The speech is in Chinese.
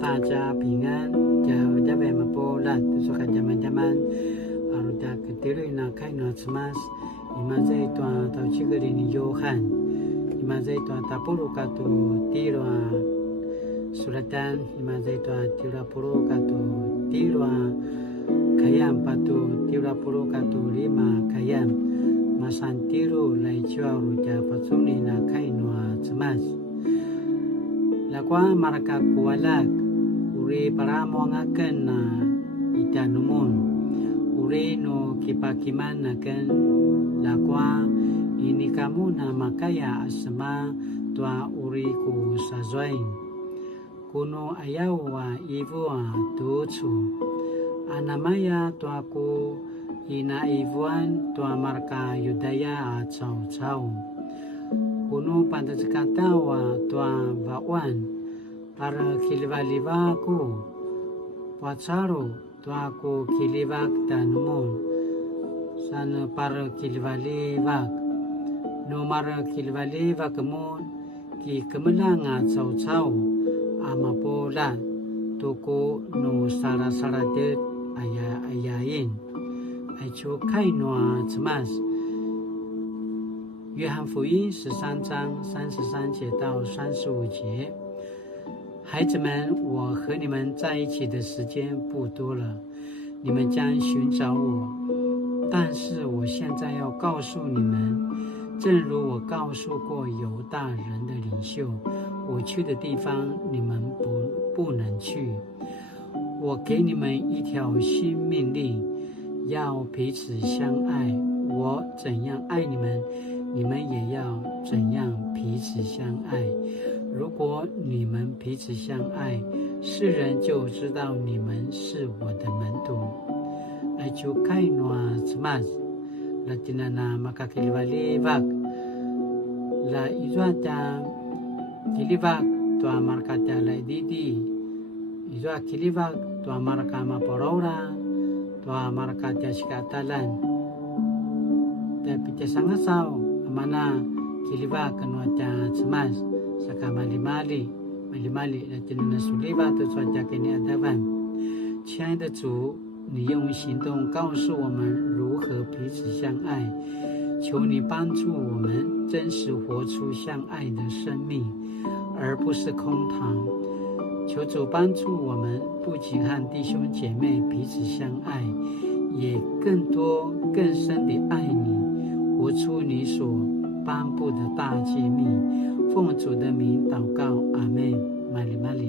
大家平安，家为马波拉，都说看zaman aruda ketiru na kaino cemas, imazai tua tau cigeri ni Yohan, imazai tua tapuru katu tirua suratan, imazai tua tira puru katu tirua kayam patu tira puru katu lima kayam, masantiru lai jua ruja patsuni na kaino cemas. Lakwa maraka kualak, uri paramo ngaken na itanumun. Uri no kipakiman na ken lakwa ini kamu na makaya asma tua uri ku sazoin kuno ayawa ivua tuchu anamaya tua ku ina ivuan tua marka yudaya chau chau kuno pandacikatawa tua vawan para kilivaliva ku pacharo tua ku kilivak tanumon sana para kilivalivak no mara kilivalivak mon ki kemelanga chau chau amapola tuku no sara sara det ayain aichu kainoa cemas 约翰福音13章33节到35节孩子们，我和你们在一起的时间不多了，你们将寻找我。但是我现在要告诉你们，正如我告诉过犹大人的领袖，我去的地方你们不能去。我给你们一条新命令，要彼此相爱。我怎样爱你们，你们也要怎样彼此相爱。如果你们彼此相爱，世人就知道你们是我的门徒。Acu kainoa cemas, la tinana makakilivak, la izuata kilivak tua markata la didi, izua kilivak tua markama porora, tua markata sikatalan. Tapi sangasau amana kilivak nuata cemas. Saka mali la tinana suliva to suaja kini adavan。亲爱的主，你用行动告诉我们如何彼此相爱，求你帮助我们真实活出相爱的生命，而不是空谈。求主帮助我们不仅和弟兄姐妹彼此相爱，也更多更深地爱你，活出你所颁布的大诫命。奉主的名祷告，阿们。玛利玛利。